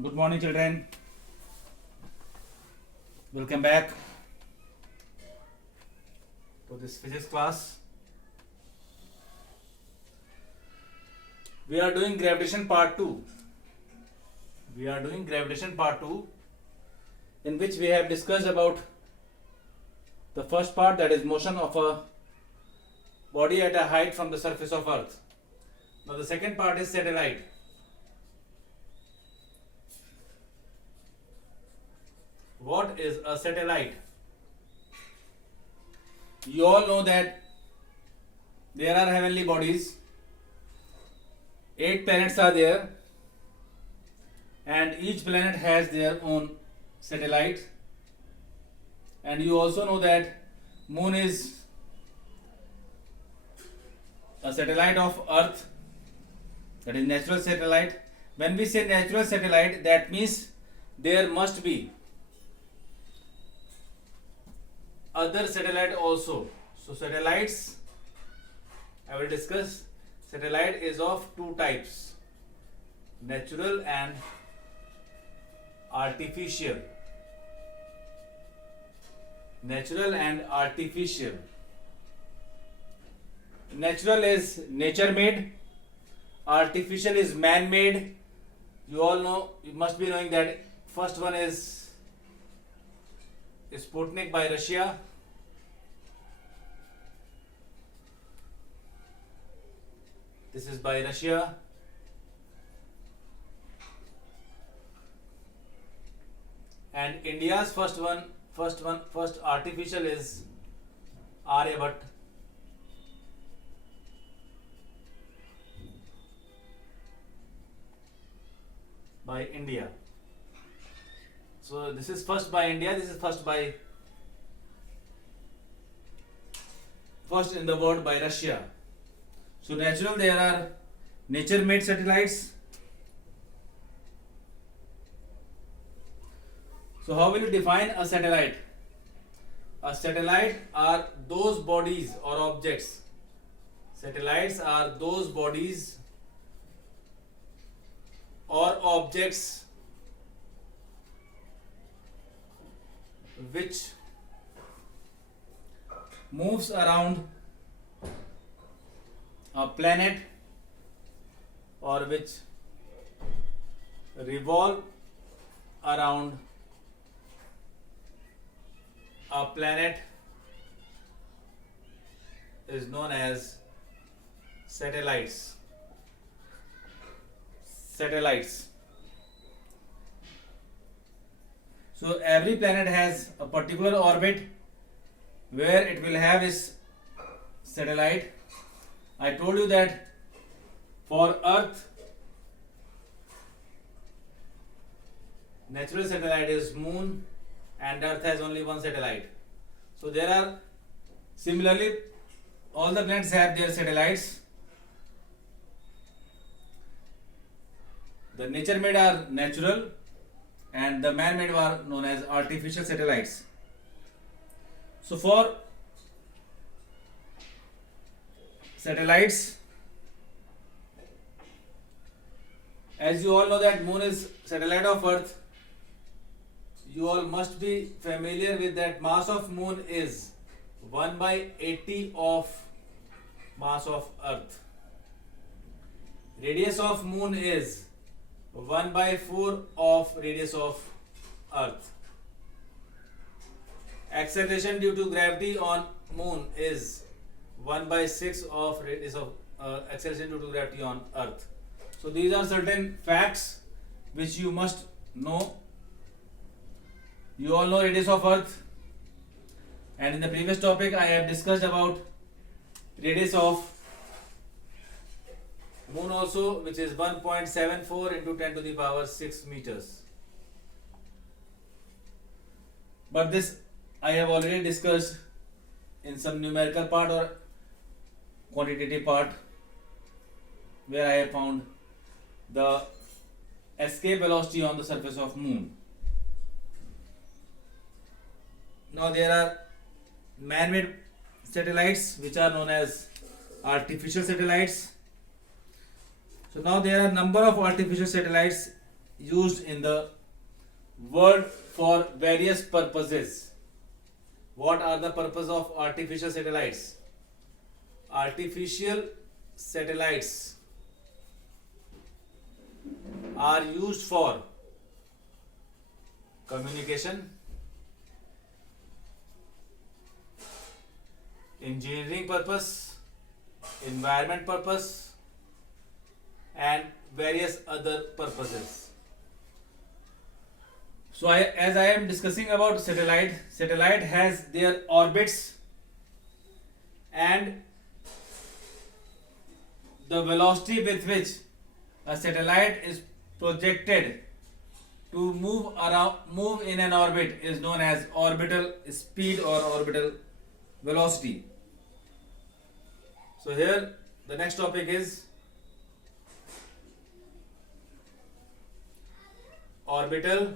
Good morning, children. Welcome back to this physics class. We are doing gravitation part 2. In which we have discussed about the first part, that is motion of a body at a height from the surface of Earth. Now the second part is satellite. What is a satellite? You all know that there are heavenly bodies. 8 planets are there, and each planet has their own satellite. And you also know that Moon is a satellite of Earth, that is natural satellite. When we say natural satellite, that means there must be other satellite also. So satellites, I will discuss. Satellite is of two types, natural and artificial. Natural and artificial. Natural is nature made, artificial is man made. You all know, you must be knowing that first one is Sputnik by Russia. This is by Russia. And India's first artificial is Aryabhat. By India. So this is first by India, this is first in the world by Russia. So natural, there are nature made satellites. So how will you define a satellite? A satellite are those bodies or objects. Satellites are those bodies or objects which moves around a planet or which revolve around a planet is known as satellites. So every planet has a particular orbit where it will have its satellite. I told you that for Earth, natural satellite is Moon, and Earth has only one satellite. So there are, similarly, all the planets have their satellites. The nature made are natural, and the man made are known as artificial satellites. So for satellites, as you all know that Moon is satellite of Earth, you all must be familiar with that mass of Moon is 1/80 of mass of Earth. Radius of Moon is 1/4 of radius of Earth. Acceleration due to gravity on Moon is 1/6 of radius of acceleration due to gravity on Earth. So these are certain facts which you must know. You all know radius of Earth, and in the previous topic I have discussed about radius of Moon also, which is 1.74 into 10 to the power 6 meters. But this I have already discussed in some numerical part or quantitative part, where I have found the escape velocity on the surface of Moon. Now there are man-made satellites which are known as artificial satellites. So now there are number of artificial satellites used in the world for various purposes. What are the purpose of artificial satellites? Artificial satellites are used for communication, engineering purpose, environment purpose, and various other purposes. So as I am discussing about satellite has their orbits and the velocity with which a satellite is projected to move in an orbit is known as orbital speed or orbital velocity. So here the next topic is orbital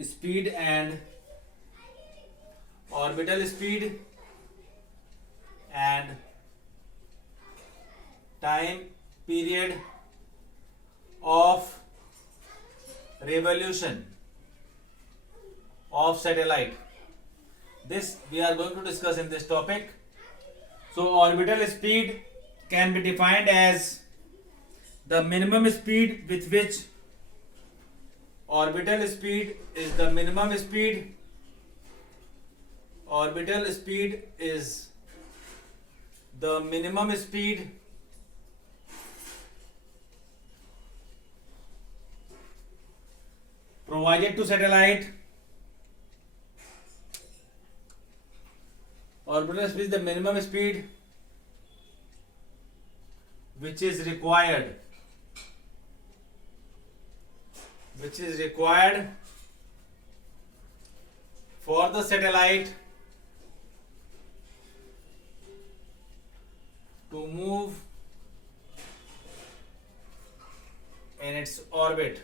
speed and time period of revolution of satellite. This we are going to discuss in this topic. So orbital speed can be defined as the minimum speed with which orbital speed is the minimum speed. Orbital speed is the minimum speed provided to satellite. Orbital speed is the minimum speed which is required for the satellite to move in its orbit,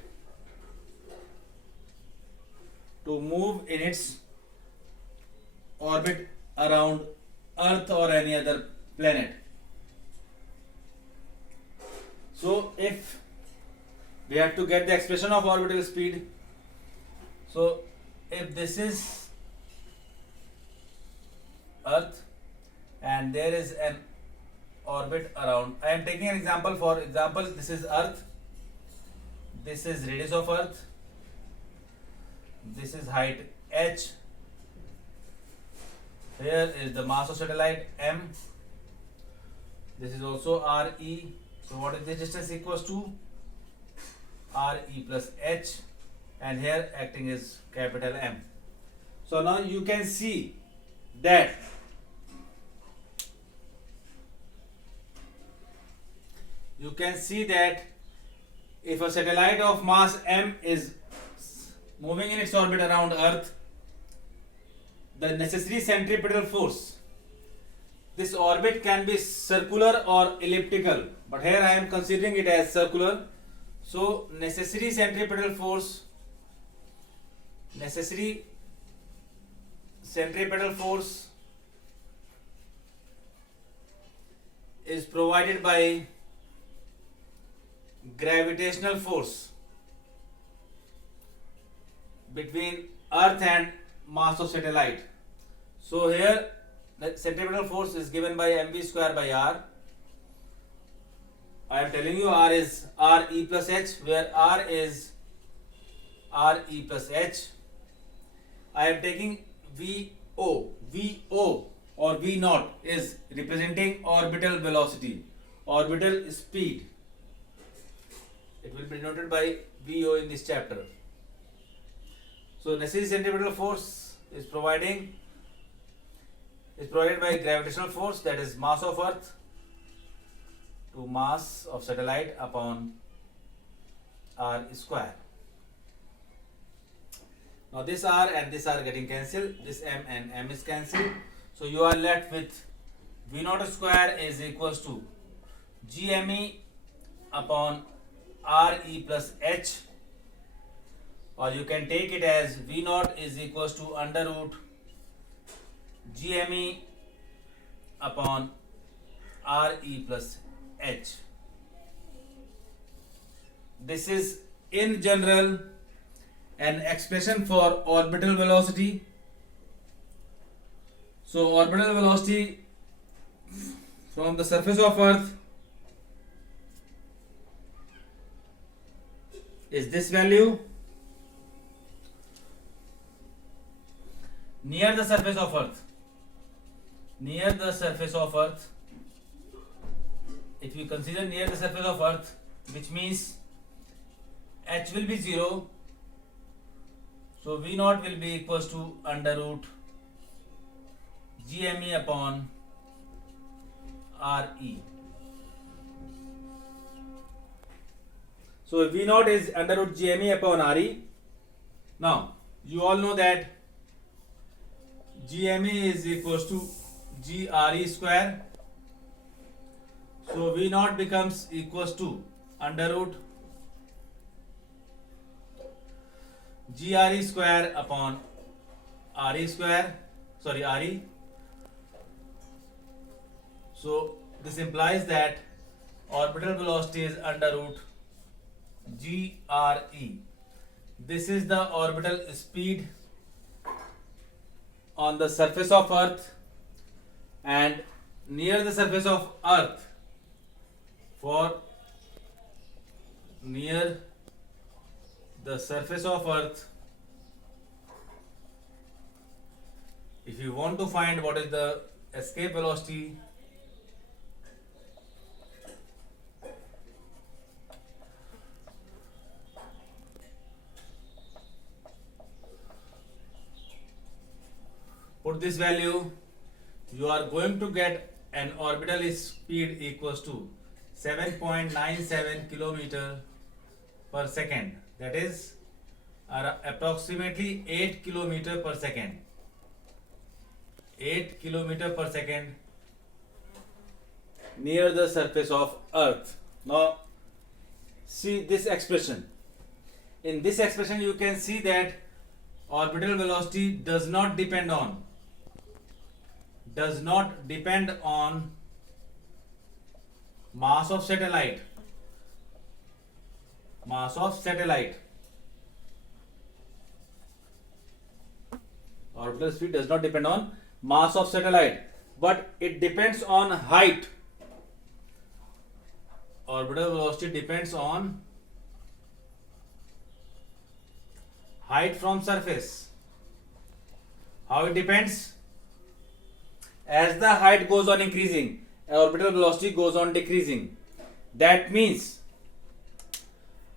around Earth or any other planet. So if we have to get the expression of orbital speed, so if this is Earth and there is an orbit around, I am taking an example. For example, this is Earth, this is radius of Earth, this is height h, here is the mass of satellite m, this is also re. So what is this distance equals to? Re plus h, and here acting is capital M. So now you can see that if a satellite of mass m is moving in its orbit around Earth, the necessary centripetal force, this orbit can be circular or elliptical, but here I am considering it as circular. So necessary centripetal force is provided by gravitational force between Earth and mass of satellite. So here the centripetal force is given by mv square by r. I am telling you R is Re plus H, where R is Re plus H. I am taking VO. VO or V naught is representing orbital velocity, orbital speed. It will be denoted by VO in this chapter. So necessary centripetal force is provided by gravitational force, that is mass of Earth to mass of satellite upon r square. Now this r and this r getting cancelled, this m and m is cancelled, so you are left with v naught square is equals to gme upon re plus h, or you can take it as v naught is equals to under root gme upon re plus h. this is in general an expression for orbital velocity. So orbital velocity from the surface of Earth is this value. Near the surface of Earth, if you consider near the surface of Earth, which means h will be 0, so v naught will be equals to under root gme upon re. So v naught is under root gme upon re. Now you all know that gme is equals to gre square. So v naught becomes equals to under root gre square upon re. So this implies that orbital velocity is under root gre. This is the orbital speed on the surface of Earth, and near the surface of Earth, for near the surface of Earth, if you want to find what is the escape velocity, put this value, you are going to get an orbital speed equals to 7.97 kilometer per second, that is approximately 8 kilometer per second. 8 kilometer per second near the surface of Earth. Now see this expression. In this expression you can see that orbital velocity does not depend on mass of satellite. Orbital speed does not depend on mass of satellite, but it depends on height. Orbital velocity depends on height from surface. How it depends? As the height goes on increasing, orbital velocity goes on decreasing. That means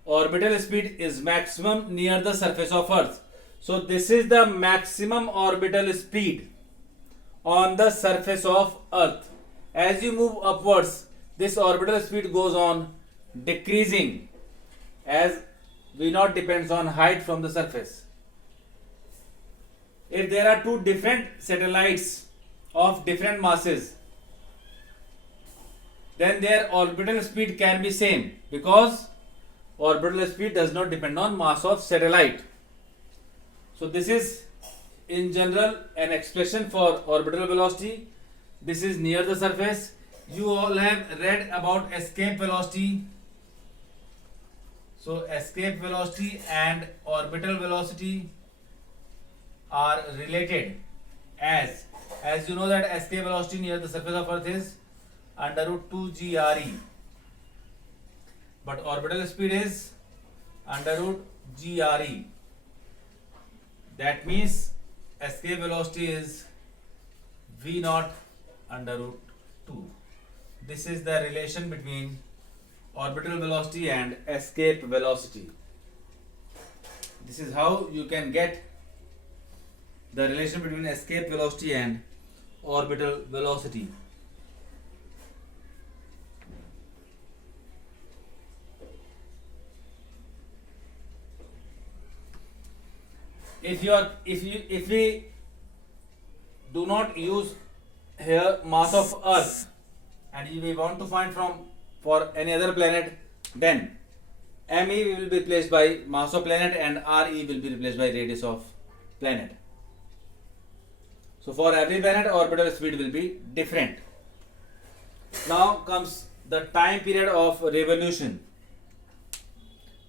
orbital speed is maximum near the surface of Earth. So this is the maximum orbital speed on the surface of Earth. As you move upwards, this orbital speed goes on decreasing as v naught depends on height from the surface. If there are two different satellites of different masses, then their orbital speed can be same, because orbital speed does not depend on mass of satellite. So this is in general an expression for orbital velocity. This is near the surface. You all have read about escape velocity. So escape velocity and orbital velocity are related, as you know that escape velocity near the surface of Earth is under root 2 gre, but orbital speed is under root gre. That means escape velocity is v naught under root 2. This is the relation between orbital velocity and escape velocity. This is how you can get the relation between escape velocity and orbital velocity. If we do not use here mass of Earth and we want to find for any other planet, then ME will be replaced by mass of planet and RE will be replaced by radius of planet. So for every planet, orbital speed will be different. Now comes the time period of revolution.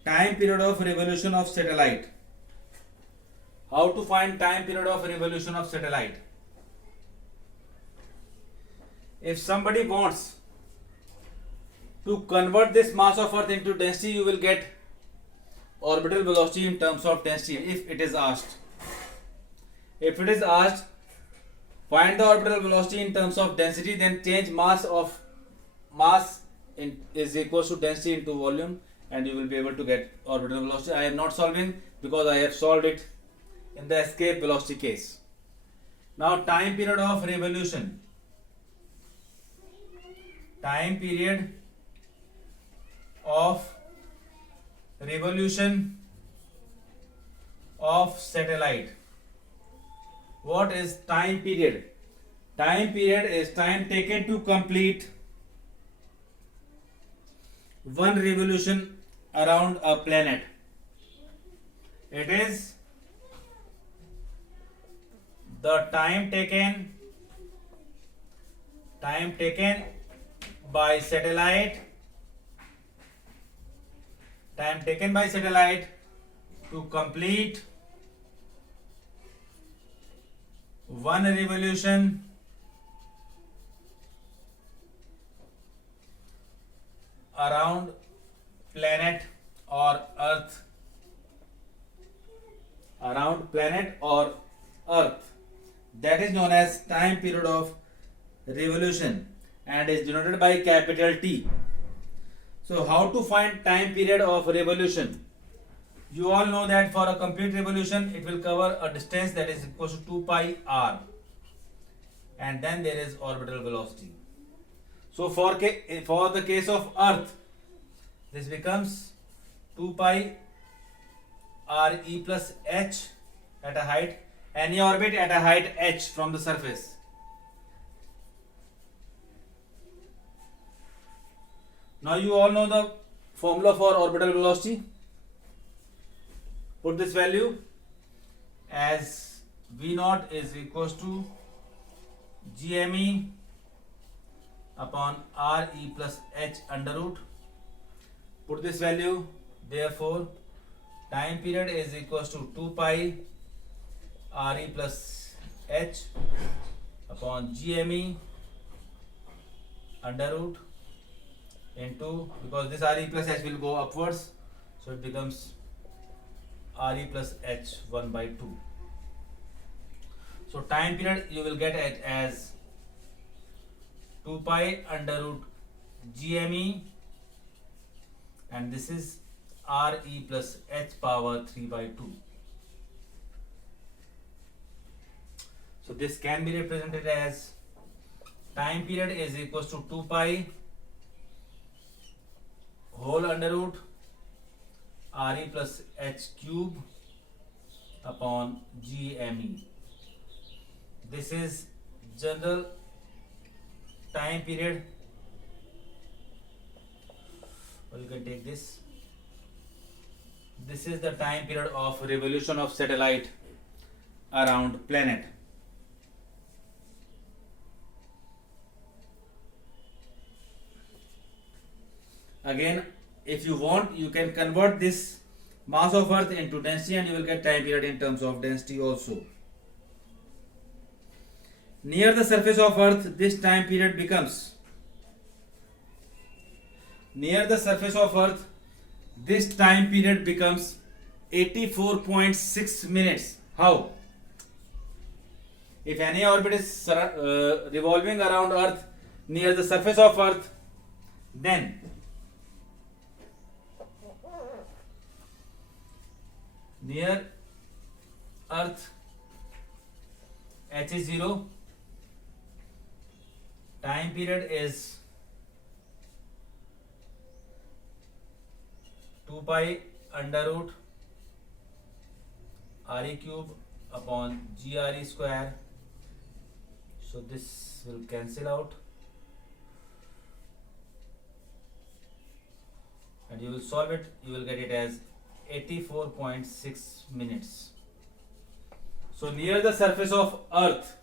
time period of revolution of satellite. How to find time period of revolution of satellite? If somebody wants to convert this mass of Earth into density, you will get orbital velocity in terms of density if it is asked. If it is asked, find the orbital velocity in terms of density, then change mass is equals to density into volume, and you will be able to get orbital velocity. I am not solving because I have solved it in the escape velocity case. Now time period of revolution. Time period of revolution of satellite. What is time period? Time period is time taken to complete one revolution around a planet. It is the time taken by satellite to complete one revolution around planet or earth, that is known as time period of revolution and is denoted by capital T. So how to find time period of revolution? You all know that for a complete revolution it will cover a distance that is equal to 2 pi r, and then there is orbital velocity. So for the case of Earth, this becomes 2 pi r e plus h at a height, any orbit at a height h from the surface. Now you all know the formula for orbital velocity. Put this value as V0 is equals to GME upon RE plus H under root. Put this value, therefore time period is equals to 2 pi RE plus H upon GME under root into, because this RE plus H will go upwards, so it becomes RE plus H 1 by 2. So time period you will get it as 2 pi under root GME, and this is RE plus H power 3 by 2. So this can be represented as time period is equals to 2 pi whole under root RE plus H cube upon GME. This is general time period, or you can take this. This is the time period of revolution of satellite around planet. Again, if you want, you can convert this mass of Earth into density and you will get time period in terms of density also. Near the surface of Earth, this time period becomes 84.6 minutes. How? If any orbit is revolving around Earth near the surface of Earth, then near Earth H is 0, time period is 2 pi under root RE cube upon GRE square. So this will cancel out and you will solve it, you will get it as 84.6 minutes. So near the surface of Earth,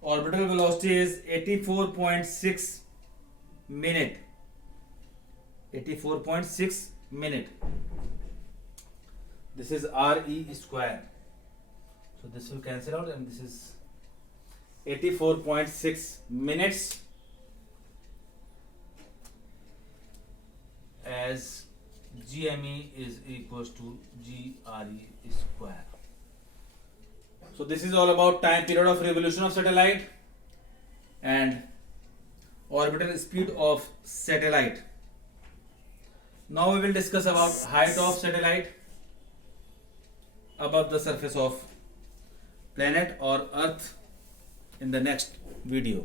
orbital velocity is 84.6 minute. 84.6 minute. This is RE square. So this will cancel out, and this is 84.6 minutes as GME is equals to GRE square. So this is all about time period of revolution of satellite and orbital speed of satellite. Now we will discuss about height of satellite above the surface of planet or Earth in the next video.